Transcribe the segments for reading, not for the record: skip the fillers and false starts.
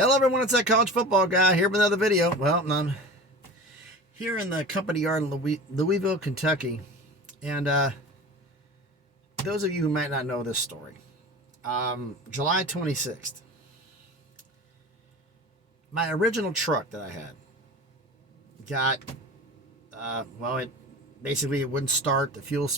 Hello everyone, it's that college football guy here with another video. Well, I'm here in the company yard in Louisville, Kentucky. And those of you who might not know this story, July 26th, my original truck that I had got, it wouldn't start. The fuel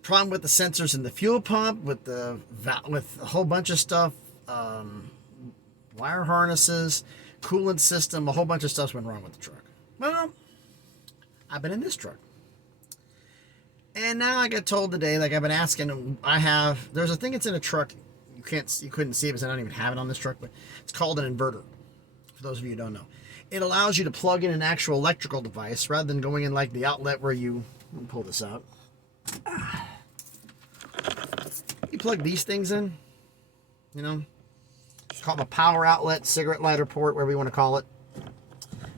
problem with the sensors in the fuel pump, with a whole bunch of stuff, wire harnesses, coolant system, a whole bunch of stuff went wrong with the truck. Well, I've been in this truck. And now I get told today, like I've been asking, there's a thing that's in a truck. You couldn't see it because I don't even have it on this truck, but it's called an inverter. For those of you who don't know, it allows you to plug in an actual electrical device rather than going in like the outlet where you, let me pull this out. You plug these things in, you know, it's called a power outlet, cigarette lighter port, whatever you want to call it.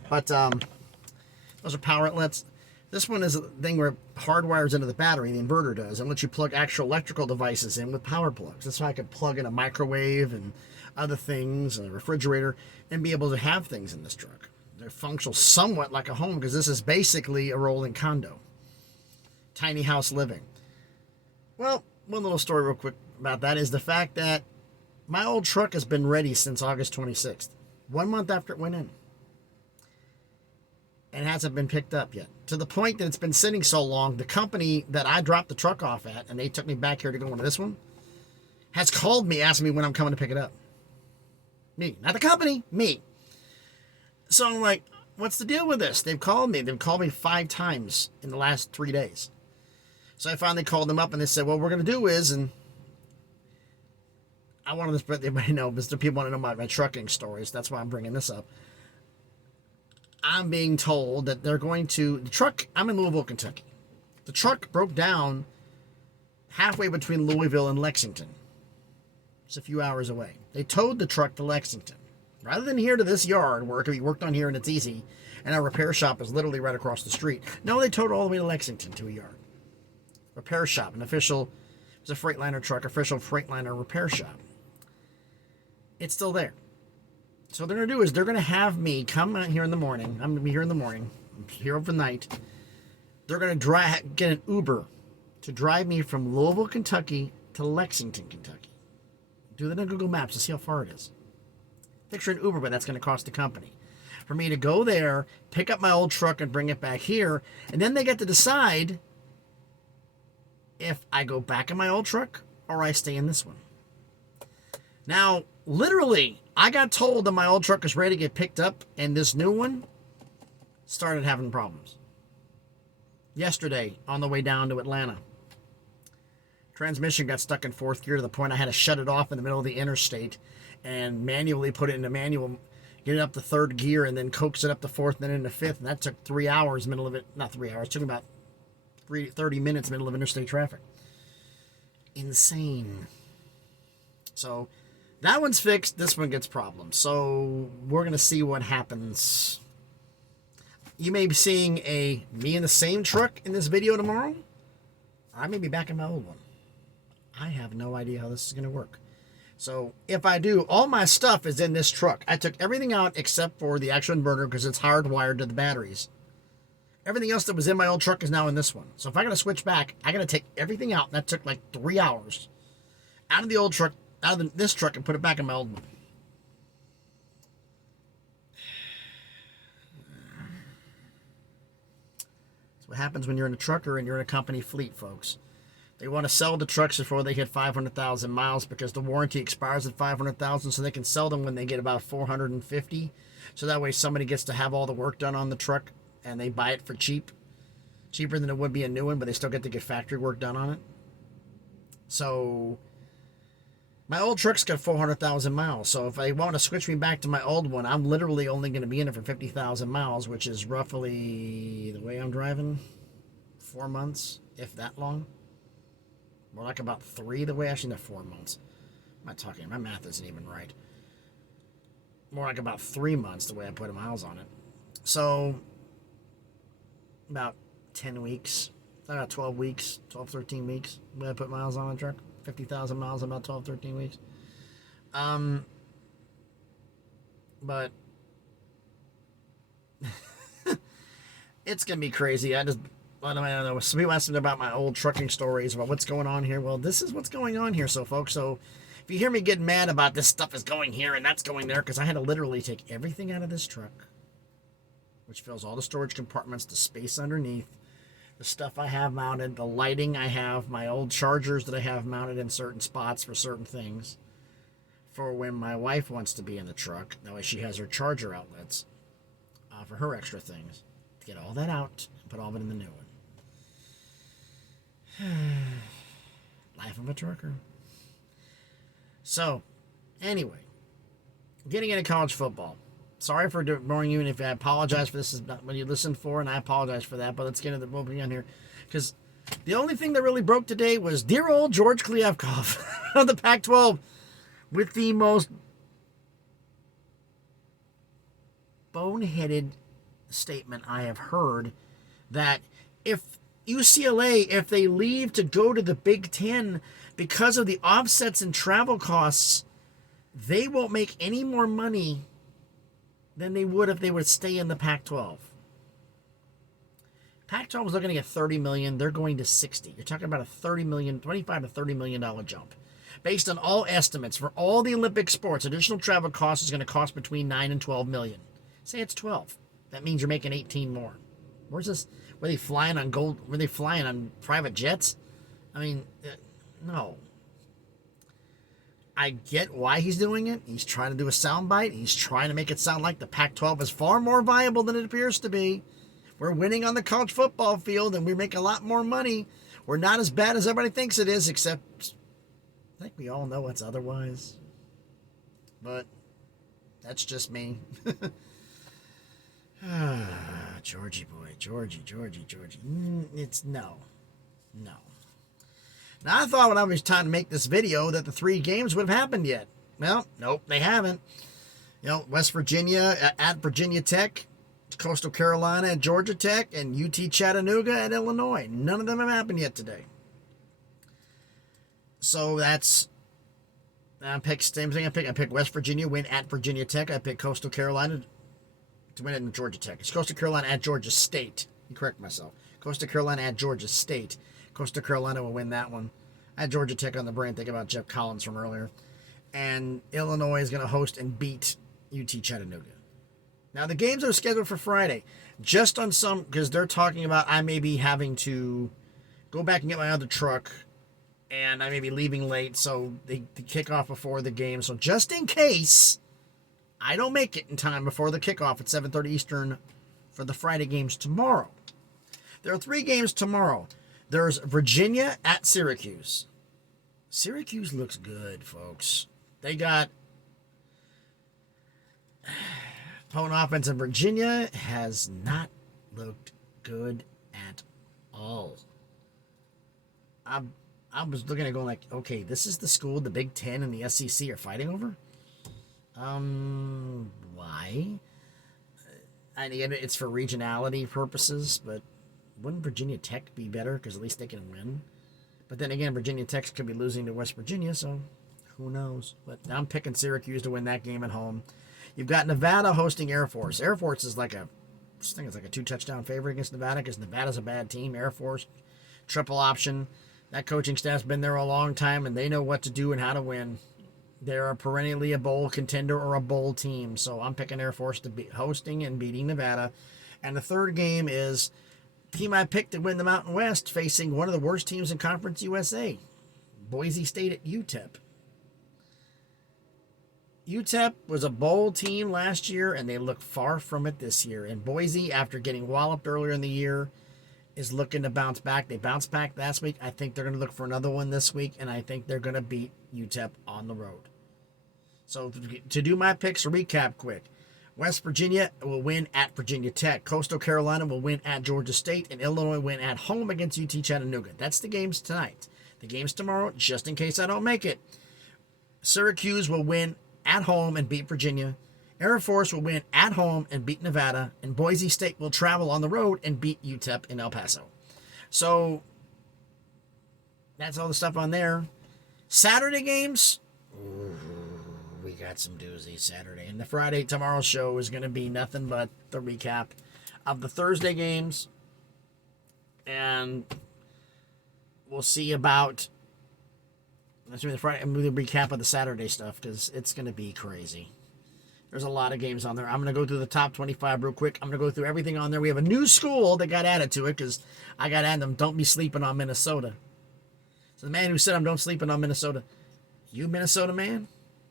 But those are power outlets. This one is a thing where it hardwires into the battery, the inverter does, and lets you plug actual electrical devices in with power plugs. That's why I could plug in a microwave and other things, and a refrigerator, and be able to have things in this truck. They're functional somewhat like a home, because this is basically a rolling condo. Tiny house living. Well, one little story real quick about that is the fact that my old truck has been ready since August 26th. 1 month after it went in. And hasn't been picked up yet. To the point that it's been sitting so long, the company that I dropped the truck off at, and they took me back here to go into this one, has called me, asking me when I'm coming to pick it up. Me. Not the company. Me. So I'm like, what's the deal with this? They've called me. They've called me 5 times in the last 3 days. So I finally called them up, and they said, what we're going to do is, and I wanted to let everybody know, because people want to know my trucking stories. That's why I'm bringing this up. I'm being told that they're going to, the truck, I'm in Louisville, Kentucky. The truck broke down halfway between Louisville and Lexington. It's a few hours away. They towed the truck to Lexington. Rather than here to this yard where it can be worked on here and it's easy, and our repair shop is literally right across the street. No, they towed it all the way to Lexington to a yard. Repair shop, it was a Freightliner truck, official Freightliner repair shop. It's still there. So what they're going to do is they're going to have me come out here in the morning. I'm going to be here in the morning. I'm here overnight. They're going to get an Uber to drive me from Louisville, Kentucky to Lexington, Kentucky. Do that on Google Maps to see how far it is. Picture an Uber, but that's going to cost the company. For me to go there, pick up my old truck and bring it back here, and then they get to decide if I go back in my old truck or I stay in this one. Now, literally, I got told that my old truck is ready to get picked up, and this new one started having problems. Yesterday, on the way down to Atlanta, transmission got stuck in 4th gear to the point I had to shut it off in the middle of the interstate and manually put it into manual, get it up to 3rd gear, and then coax it up to 4th and then into 5th, and that took 3 hours, middle of it, not 3 hours, it took about 30 minutes, middle of interstate traffic. Insane. So that one's fixed. This one gets problems. So we're going to see what happens. You may be seeing me in the same truck in this video tomorrow. I may be back in my old one. I have no idea how this is going to work. So if I do, all my stuff is in this truck. I took everything out except for the actual inverter because it's hardwired to the batteries. Everything else that was in my old truck is now in this one. So if I got to switch back, I got to take everything out. That took like 3 hours. Out of the old truck, out of this truck, and put it back in my old one. That's what happens when you're in a trucker and you're in a company fleet, folks. They want to sell the trucks before they hit 500,000 miles because the warranty expires at 500,000, so they can sell them when they get about 450. So that way somebody gets to have all the work done on the truck and they buy it for cheap. Cheaper than it would be a new one, but they still get to get factory work done on it. So my old truck's got 400,000 miles, so if I want to switch me back to my old one, I'm literally only going to be in it for 50,000 miles, which is roughly, the way I'm driving, 4 months, if that long. More like about 3, the way, actually, not 4 months. I'm not talking, my math isn't even right. More like about 3 months, the way I put miles on it. So, about 10 weeks, about 12 weeks, 12, 13 weeks, the way I put miles on a truck. 50,000 miles in about 12, 13 weeks. But it's going to be crazy. I don't know. Some people asked me about my old trucking stories, about what's going on here. Well, this is what's going on here. So, folks, if you hear me getting mad about this stuff is going here and that's going there, because I had to literally take everything out of this truck, which fills all the storage compartments, the space underneath, the stuff I have mounted, the lighting I have, my old chargers that I have mounted in certain spots for certain things, for when my wife wants to be in the truck. That way she has her charger outlets for her extra things. To get all that out and put all of it in the new one. Life of a trucker. So, anyway, getting into college football. Sorry for boring you, and if I apologize for this is not what you listened for, and I apologize for that, but let's get into the movie on here. Because the only thing that really broke today was dear old George Kliavkoff of the Pac-12 with the most boneheaded statement I have heard, that if UCLA, if they leave to go to the Big Ten because of the offsets and travel costs, they won't make any more money than they would if they would stay in the Pac-12. Pac-12 was looking to get $30 million. They're going to $60. You're talking about a $30 million, $25 to $30 million jump. Based on all estimates for all the Olympic sports, additional travel costs is going to cost between $9 and $12 million. Say it's 12. That means you're making 18 more. Where's this? Were they flying on gold? Were they flying on private jets? I mean, no. I get why he's doing it. He's trying to do a soundbite. He's trying to make it sound like the Pac-12 is far more viable than it appears to be. We're winning on the college football field, and we make a lot more money. We're not as bad as everybody thinks it is, except I think we all know it's otherwise. But that's just me. Georgie boy, Georgie. It's no. Now, I thought when I was trying to make this video that the 3 games would have happened yet. Well, nope, they haven't. West Virginia at Virginia Tech, Coastal Carolina at Georgia Tech, and UT Chattanooga at Illinois. None of them have happened yet today. So that's... I picked same thing. I picked West Virginia win at Virginia Tech. I picked Coastal Carolina to win at Georgia Tech. It's Coastal Carolina at Georgia State. I correct myself. Coastal Carolina at Georgia State. Coastal Carolina will win that one. I had Georgia Tech on the brain, thinking about Jeff Collins from earlier. And Illinois is going to host and beat UT Chattanooga. Now, the games are scheduled for Friday. Just on some, because they're talking about I may be having to go back and get my other truck, and I may be leaving late, so they kick off before the game. So just in case I don't make it in time before the kickoff at 7:30 Eastern for the Friday games tomorrow. There are 3 games tomorrow. There's Virginia at Syracuse. Syracuse looks good, folks. They got opponent offense, and Virginia has not looked good at all. I was looking at going like, okay, this is the school the Big Ten and the SEC are fighting over? Why? And again, it's for regionality purposes, but wouldn't Virginia Tech be better? Because at least they can win. But then again, Virginia Tech could be losing to West Virginia, so who knows? But I'm picking Syracuse to win that game at home. You've got Nevada hosting Air Force. Air Force is like I think it's like a 2-touchdown favorite against Nevada, because Nevada's a bad team. Air Force, triple option. That coaching staff's been there a long time, and they know what to do and how to win. They're perennially a bowl contender or a bowl team. So I'm picking Air Force to be hosting and beating Nevada. And the third game is the team I picked to win the Mountain West, facing one of the worst teams in Conference USA, Boise State at UTEP. UTEP was a bowl team last year, and they look far from it this year. And Boise, after getting walloped earlier in the year, is looking to bounce back. They bounced back last week. I think they're going to look for another one this week, and I think they're going to beat UTEP on the road. So to do my picks, recap quick. West Virginia will win at Virginia Tech. Coastal Carolina will win at Georgia State, and Illinois win at home against UT Chattanooga. That's the games tonight. The games tomorrow, just in case I don't make it. Syracuse will win at home and beat Virginia. Air Force will win at home and beat Nevada, and Boise State will travel on the road and beat UTEP in El Paso. So that's all the stuff on there. Saturday games, we got some doozies Saturday. And the Friday, tomorrow's show is going to be nothing but the recap of the Thursday games. And we'll see about... That's the Friday. I'm going to recap of the Saturday stuff because it's going to be crazy. There's a lot of games on there. I'm going to go through the top 25 real quick. I'm going to go through everything on there. We have a new school that got added to it because I got added them. Don't be sleeping on Minnesota. So the man who said I'm don't sleeping on Minnesota, you Minnesota man?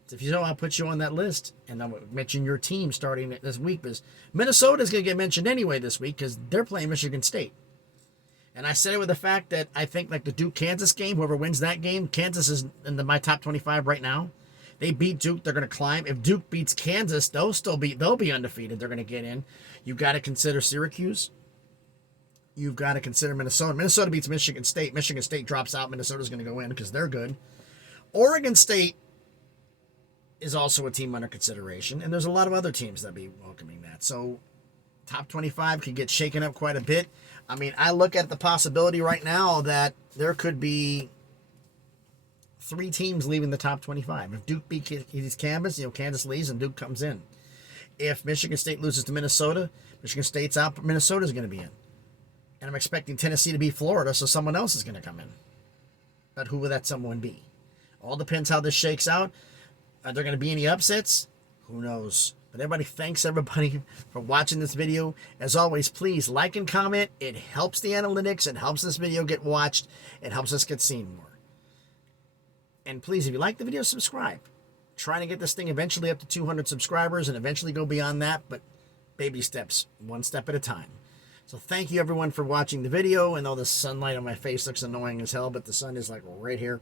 So if you know, I'll put you on that list. And I'll mention your team starting this week because Minnesota's going to get mentioned anyway this week because they're playing Michigan State. And I said it with the fact that I think like the Duke-Kansas game, whoever wins that game, Kansas is in my top 25 right now. They beat Duke, they're going to climb. If Duke beats Kansas, they'll be undefeated. They're going to get in. You've got to consider Syracuse. You've got to consider Minnesota. Minnesota beats Michigan State. Michigan State drops out. Minnesota's going to go in because they're good. Oregon State is also a team under consideration. And there's a lot of other teams that be welcoming that. So top 25 could get shaken up quite a bit. I mean, I look at the possibility right now that there could be 3 teams leaving the top 25. If Duke beats Kansas, Kansas leaves and Duke comes in. If Michigan State loses to Minnesota, Michigan State's out, but Minnesota's going to be in. And I'm expecting Tennessee to beat Florida, so someone else is going to come in. But who will that someone be? All depends how this shakes out. Are there going to be any upsets? Who knows? But everybody, thanks everybody for watching this video. As always, please like and comment. It helps the analytics. It helps this video get watched. It helps us get seen more. And please, if you like the video, subscribe. Trying to get this thing eventually up to 200 subscribers and eventually go beyond that, but baby steps, one step at a time. So thank you everyone for watching the video. And though the sunlight on my face looks annoying as hell, but the sun is like right here.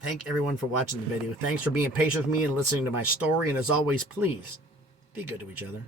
Thank everyone for watching the video. Thanks for being patient with me and listening to my story. And as always, please be good to each other.